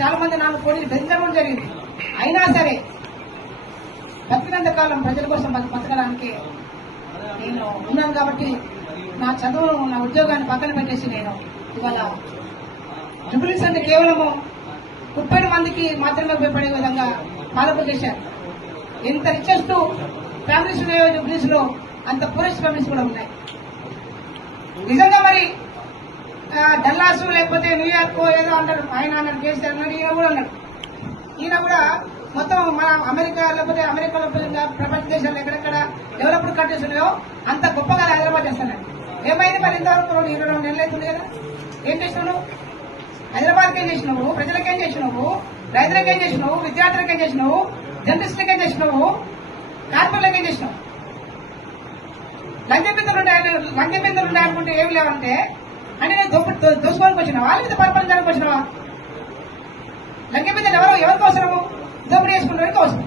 చాలా మంది నాలుగు కోడిలు బెదిరించడం జరిగింది. అయినా సరే బతికినంత కాలం ప్రజల కోసం బతకడానికి నేను ఉన్నాను కాబట్టి నా చదువును నా ఉద్యోగాన్ని పక్కన పెట్టేసి నేను ఇవాళ జుబిలీస్ అంటే కేవలము ముప్పై మందికి మాత్రమే ఉపయోగపడే విధంగా పాలన చేశారు. ఎంత రిచెస్ట్ ఫ్యామిలీస్ ఉన్నాయో జుబ్లీస్లో అంత పూరెస్ట్ ఫ్యామిలీస్ కూడా ఉన్నాయి. నిజంగా మరి డల్లాస్ లేకపోతే న్యూయార్క్ ఏదో అంటారు. ఆయన అన్నాడు కేసీఆర్ అన్నాడు ఈయన కూడా అన్నాడు. ఈయన కూడా మొత్తం మన అమెరికా లేకపోతే అమెరికాలో ఇంకా ప్రపంచ దేశాలు ఎక్కడెక్కడ డెవలప్డ్ కంట్రీస్ ఉన్నాయో అంత గొప్పగా హైదరాబాద్ చేస్తున్నాడు ఏమైంది మరి ఇంతవరకు రెండు ఇరవై రెండు నెలలు అవుతుంది కదా. ఏం చేసినావు హైదరాబాద్కి ఏం చేసినావు? ప్రజలకు ఏం చేసినావు? రైతులకు ఏం చేసినావు? విద్యార్థులకు ఏం చేసినావు? జర్నలిస్టులకు ఏం చేసినావు? కార్పొరేట్లకు ఏం చేసినావు? లంచ బిందులు ఉన్నాయి లంచ బిందులు ఉన్నాయనుకుంటే ఏమి లేవంటే అంటే నేను దోపు దోసుకోనికి వచ్చినావా లేదా పరిపాలించడానికి వచ్చినావా లంచ మీద ఎవరు ఎవరికి అవసరము దోపిడీ చేసుకుంటానికి అవసరం